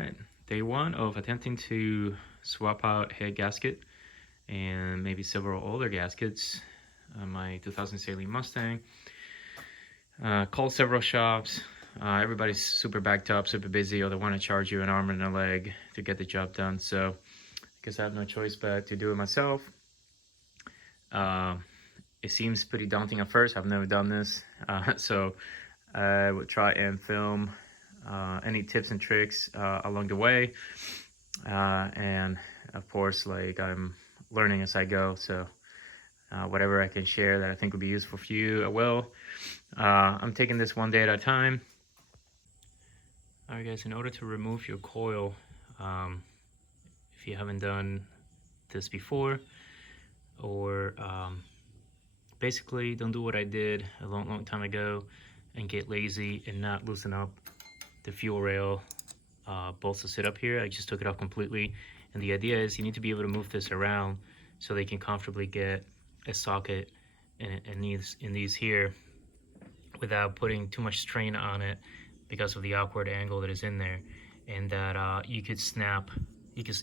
right, day one of attempting to swap out head gasket and maybe several older gaskets on my 2000 Saleen Mustang. Called several shops. Everybody's super backed up, super busy, or they want to charge you an arm and a leg to get the job done. So I guess I have no choice but to do it myself. It seems pretty daunting at first. I've never done this, so I would try and film any tips and tricks along the way, and of course, like, I'm learning as I go, so whatever I can share that I think would be useful for you, I will. I'm taking this one day at a time. Alright guys, in order to remove your coil, if you haven't done this before, or basically don't do what I did a long time ago and get lazy and not loosen up the fuel rail bolts that sit up here. I just took it off completely, and the idea is you need to be able to move this around so they can comfortably get a socket in these here without putting too much strain on it because of the awkward angle that is in there, and that you could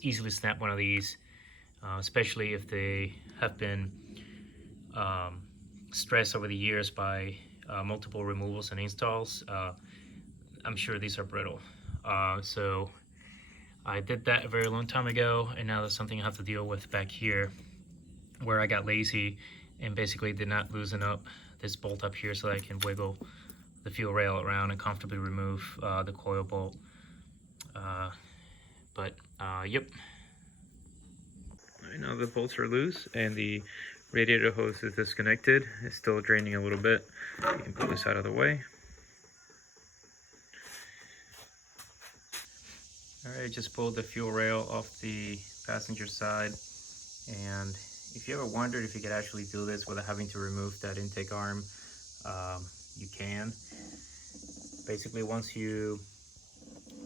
easily snap one of these, especially if they have been stressed over the years by multiple removals and installs. I'm sure these are brittle. So I did that a very long time ago, and now that's something I have to deal with back here, where I got lazy and basically did not loosen up this bolt up here so that I can wiggle the fuel rail around and comfortably remove the coil bolt. Yep. Right now the bolts are loose and the radiator hose is disconnected. It's still draining a little bit. You can pull this out of the way. Alright, just pulled the fuel rail off the passenger side, and if you ever wondered if you could actually do this without having to remove that intake arm, you can. Basically, once you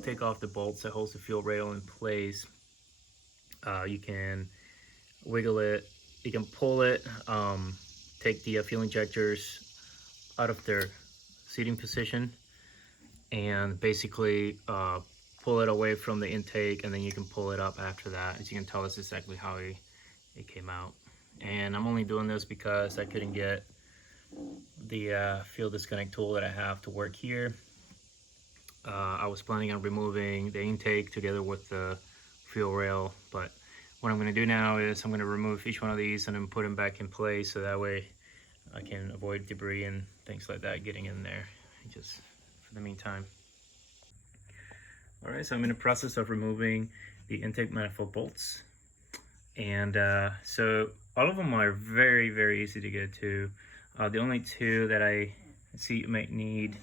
take off the bolts that holds the fuel rail in place, you can wiggle it, you can pull it, take the fuel injectors out of their seating position, and basically pull it away from the intake, and then you can pull it up after that. As you can tell, that's exactly how it came out. And I'm only doing this because I couldn't get the fuel disconnect tool that I have to work here. I was planning on removing the intake together with the fuel rail, but what I'm going to do now is I'm going to remove each one of these and then put them back in place, so that way I can avoid debris and things like that getting in there, just for the meantime. Alright, so I'm in the process of removing the intake manifold bolts, and so all of them are very easy to get to. The only two that I see you might need,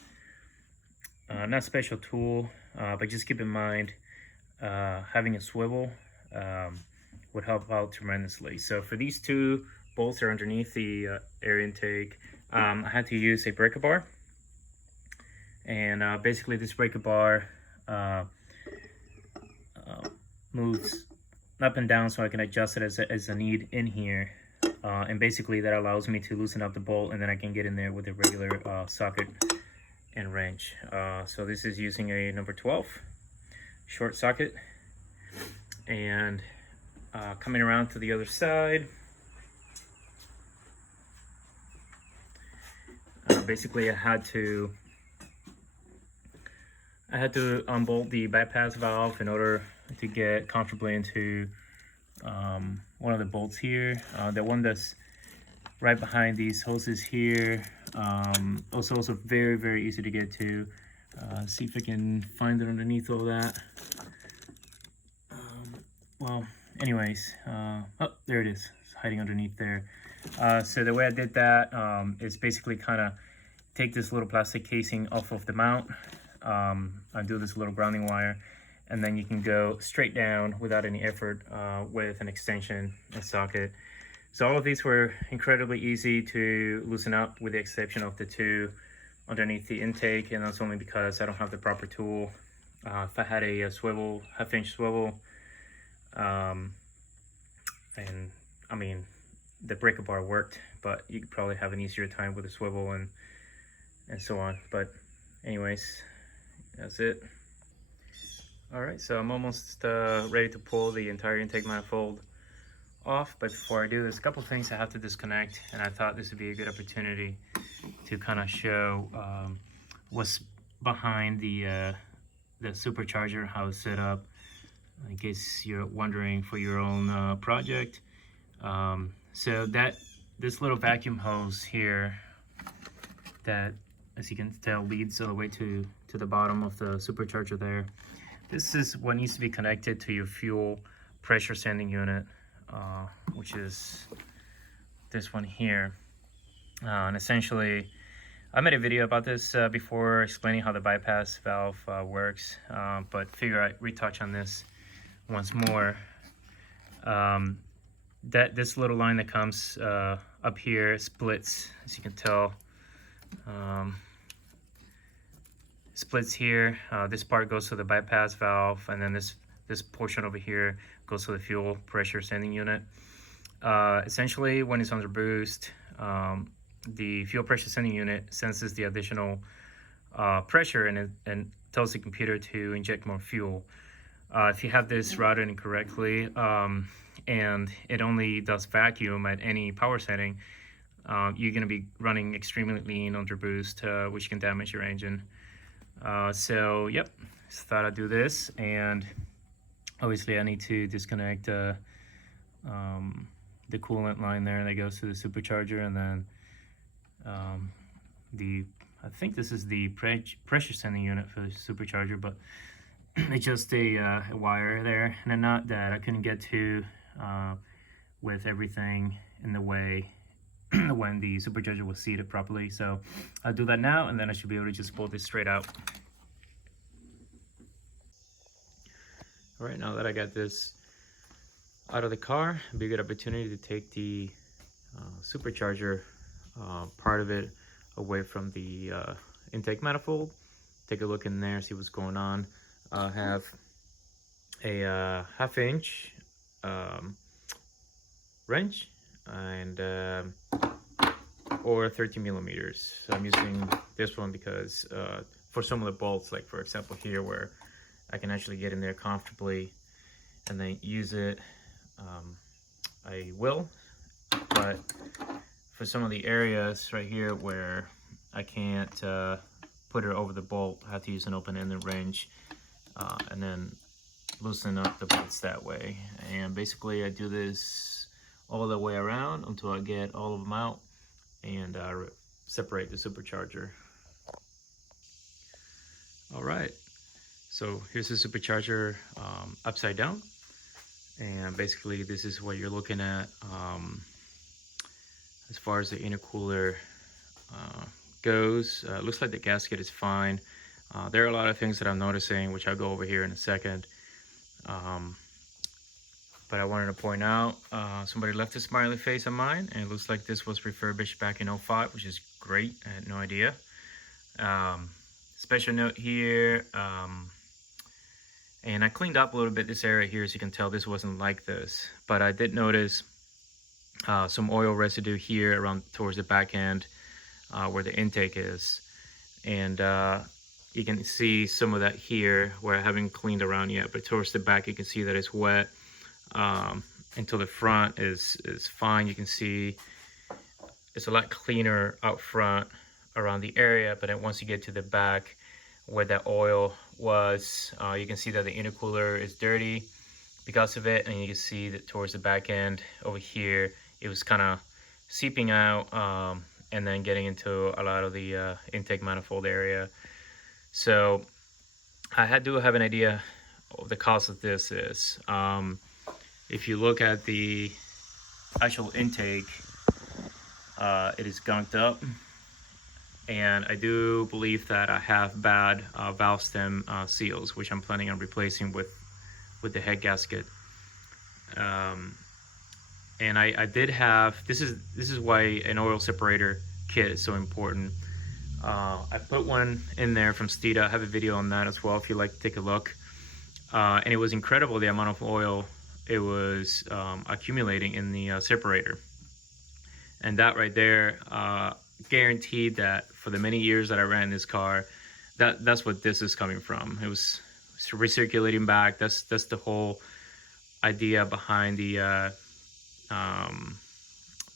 not special tool, but just keep in mind having a swivel would help out tremendously. So for these two bolts that are underneath the air intake, I had to use a breaker bar, and basically this breaker bar moves up and down so I can adjust it as I need in here, and basically that allows me to loosen up the bolt, and then I can get in there with a regular socket and wrench. So this is using a number 12 short socket, and coming around to the other side, basically I had to unbolt the bypass valve in order to get comfortably into one of the bolts here. The one that's right behind these hoses here, also very easy to get to. See if I can find it underneath all that. Well, anyways, oh, there it is. It's hiding underneath there. So the way I did that is basically kind of take this little plastic casing off of the mount, undo this little grounding wire, and then you can go straight down without any effort with an extension and socket. So all of these were incredibly easy to loosen up, with the exception of the two underneath the intake, and that's only because I don't have the proper tool. If I had a swivel, half-inch swivel, and I mean the breaker bar worked, but you could probably have an easier time with a swivel and so on. But anyways, that's it. All right, so I'm almost ready to pull the entire intake manifold off, but before I do, there's a couple things I have to disconnect, and I thought this would be a good opportunity to kind of show what's behind the supercharger, how it's set up, in case you're wondering for your own project. So this little vacuum hose here, that, as you can tell, leads all the way to the bottom of the supercharger there. This is what needs to be connected to your fuel pressure sending unit, which is this one here. And essentially, I made a video about this before, explaining how the bypass valve works, but figure I'd retouch on this once more. This little line that comes up here splits, as you can tell. Splits here. This part goes to the bypass valve, and then this portion over here goes to the fuel pressure sending unit. Essentially, when it's under boost, the fuel pressure sending unit senses the additional pressure and tells the computer to inject more fuel. If you have this routed incorrectly, and it only does vacuum at any power setting, you're going to be running extremely lean under boost, which can damage your engine. So yep, just thought I'd do this, and obviously I need to disconnect the coolant line there that goes to the supercharger, and then I think this is the pressure sending unit for the supercharger, but it's just a wire there and a nut that I couldn't get to with everything in the way when the supercharger was seated properly. So I'll do that now, and then I should be able to just pull this straight out. All right, now that I got this out of the car, it'd be a good opportunity to take the supercharger part of it away from the intake manifold. Take a look in there, see what's going on. I have a 1/2 inch wrench and or 13 millimeters. So I'm using this one because for some of the bolts, like for example here, where I can actually get in there comfortably and then use it, I will. But for some of the areas right here where I can't put it over the bolt, I have to use an open-ended wrench and then loosen up the bolts that way. And basically I do this all the way around until I get all of them out and separate the supercharger. All right, so here's the supercharger upside down, and basically this is what you're looking at as far as the intercooler goes. Looks like the gasket is fine. There are a lot of things that I'm noticing, which I'll go over here in a second. But I wanted to point out, somebody left a smiley face on mine, and it looks like this was refurbished back in 05, which is great. I had no idea. Special note here, and I cleaned up a little bit this area here, as you can tell this wasn't like this, but I did notice some oil residue here around towards the back end where the intake is, and you can see some of that here where I haven't cleaned around yet, but towards the back you can see that it's wet. Until the front is fine. You can see it's a lot cleaner out front around the area, but then once you get to the back where that oil was, you can see that the intercooler is dirty because of it, and you can see that towards the back end over here it was kind of seeping out and then getting into a lot of the intake manifold area. So I do have an idea of the cause of this is. If you look at the actual intake, it is gunked up, and I do believe that I have bad valve stem seals, which I'm planning on replacing with the head gasket. And I did have, this is why an oil separator kit is so important. I put one in there from Stita. I have a video on that as well if you'd like to take a look. And it was incredible the amount of oil it was accumulating in the separator, and that right there guaranteed that for the many years that I ran this car, that's what this is coming from. It was recirculating back. That's the whole idea behind the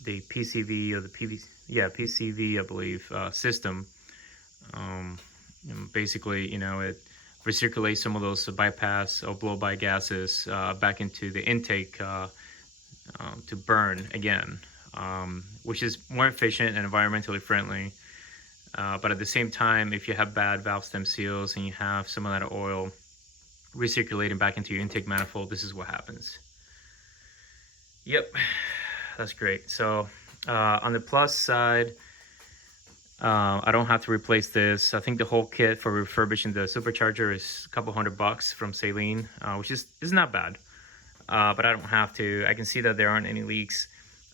PCV or the PCV, I believe, system. Basically, it recirculates some of those bypass or blow-by gases back into the intake to burn again, which is more efficient and environmentally friendly. But at the same time, if you have bad valve stem seals and you have some of that oil recirculating back into your intake manifold, this is what happens. Yep, that's great. So on the plus side, I don't have to replace this. I think the whole kit for refurbishing the supercharger is a couple $100 from Saleen, which is not bad. But I don't have to. I can see that there aren't any leaks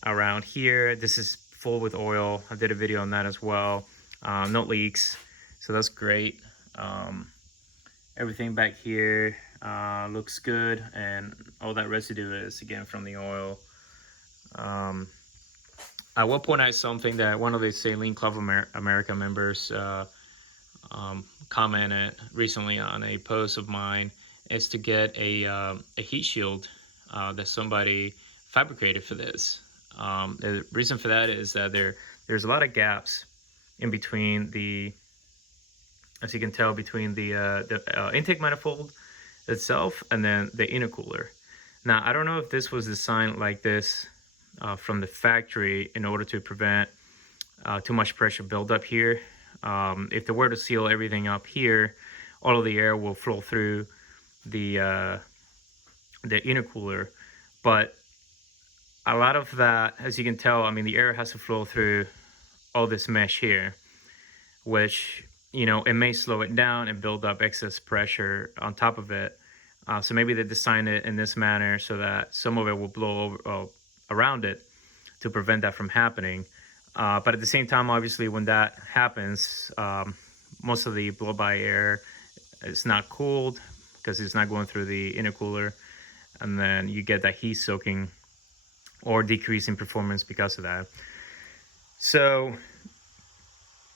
around here. This is full with oil. I did a video on that as well. No leaks, so that's great. Everything back here looks good, and all that residue is again from the oil. I will point out something that one of the Saleen Club America members commented recently on a post of mine, is to get a heat shield that somebody fabricated for this. The reason for that is that there's a lot of gaps in between as you can tell, between the intake manifold itself and then the intercooler. Now, I don't know if this was designed like this from the factory in order to prevent too much pressure buildup here. If they were to seal everything up here, all of the air will flow through the intercooler. But a lot of that, as you can tell, I mean, the air has to flow through all this mesh here, which, it may slow it down and build up excess pressure on top of it. So maybe they designed it in this manner so that some of it will blow over around it to prevent that from happening. But at the same time, obviously, when that happens, most of the blow-by air is not cooled because it's not going through the intercooler, and then you get that heat soaking or decreasing performance because of that. So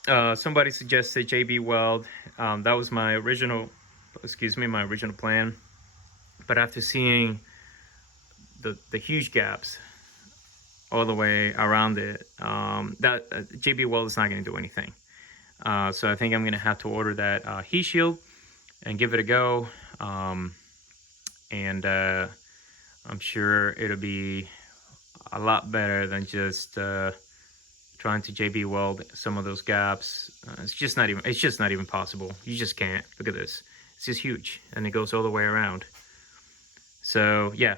somebody suggested JB weld. That was my original plan. But after seeing the huge gaps all the way around it, that JB weld is not going to do anything. So I think I'm going to have to order that heat shield and give it a go. And I'm sure it'll be a lot better than just trying to JB weld some of those gaps. It's just not even possible. You just can't. Look at this. It's just huge, and it goes all the way around. So yeah,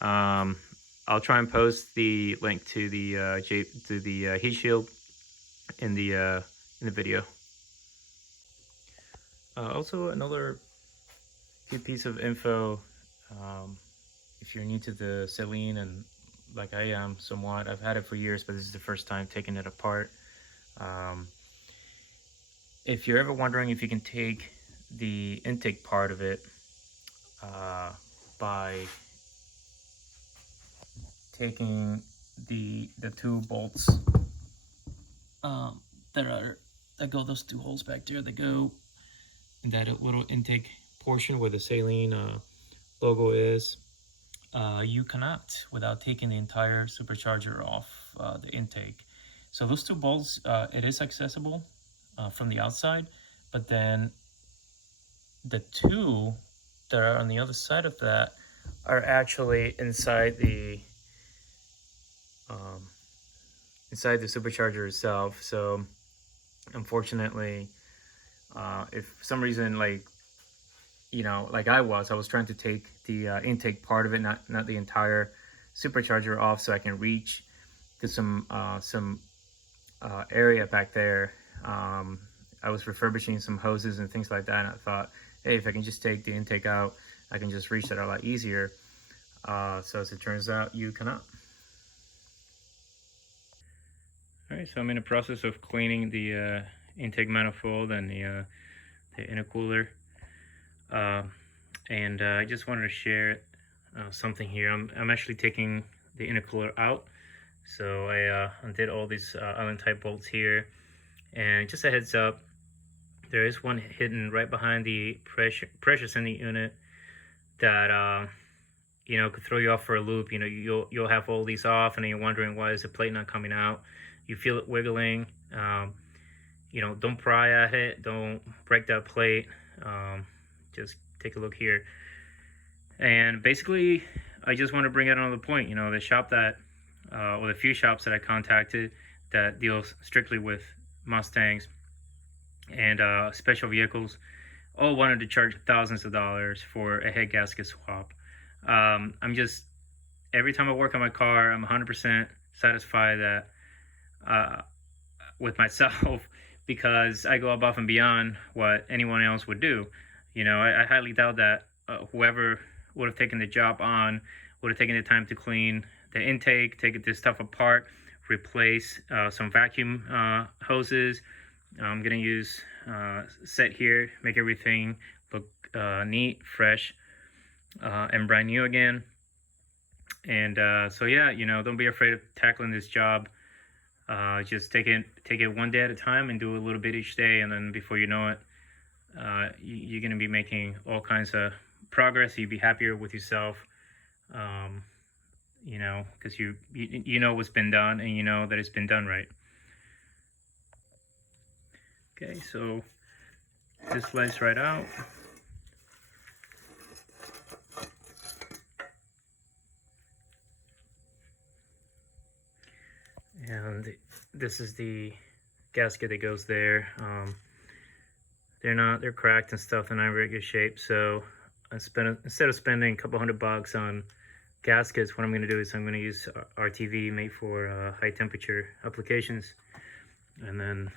I'll try and post the link to the heat shield in the video. Also, another good piece of info. If you're new to the Saleen, and like I am somewhat, I've had it for years, but this is the first time taking it apart. If you're ever wondering if you can take the intake part of it by taking the two bolts that go, those two holes back there that go in that little intake portion where the Saleen logo is, you cannot without taking the entire supercharger off the intake. So those two bolts, it is accessible from the outside, but then the two that are on the other side of that are actually inside the supercharger itself. So unfortunately, if for some reason, like I was trying to take the intake part of it, not the entire supercharger off, so I can reach to some area back there. I was refurbishing some hoses and things like that, and I thought, hey, if I can just take the intake out, I can just reach that a lot easier. So as it turns out, you cannot. All right, so I'm in the process of cleaning the intake manifold and the intercooler. And I just wanted to share something here. I'm actually taking the intercooler out. So I undid all these Allen type bolts here. And just a heads up, There is one hidden right behind the pressure sending unit that you know, could throw you off for a loop. You know, you'll have all these off, and then you're wondering why is the plate not coming out. You feel it wiggling. You know, don't pry at it. Don't break that plate. Just take a look here. And basically, I just want to bring out another point. You know, the shop that, or the few shops that I contacted that deals strictly with Mustangs and special vehicles, all wanted to charge thousands of dollars for a head gasket swap. I'm just, every time I work on my car, I'm 100% satisfied that with myself because I go above and beyond what anyone else would do. You know, I highly doubt that whoever would have taken the job on would have taken the time to clean the intake, take this stuff apart, replace some vacuum hoses. I'm gonna use set here, make everything look neat, fresh, and brand new again. And so yeah, you know, don't be afraid of tackling this job. Just take it one day at a time and do a little bit each day, and then before you know it, you're gonna be making all kinds of progress. You'll be happier with yourself, you know, because you know what's been done, and you know that it's been done right. Okay, so this slides right out. And this is the gasket that goes there. They're cracked and stuff, they're not in very good shape. So instead of spending a couple $100 on gaskets, what I'm going to do is I'm going to use RTV made for high temperature applications, and then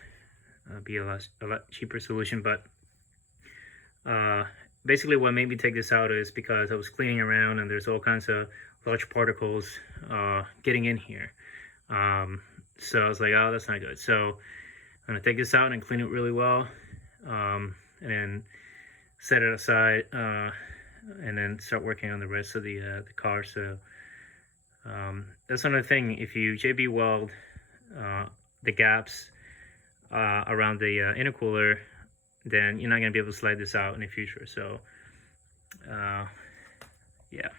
be a lot cheaper solution. But basically what made me take this out is because I was cleaning around and there's all kinds of large particles getting in here. So I was like, oh, that's not good. So I'm gonna take this out and clean it really well, and then set it aside, and then start working on the rest of the car. So that's another thing. If you JB weld the gaps around the intercooler, then you're not gonna be able to slide this out in the future. So yeah.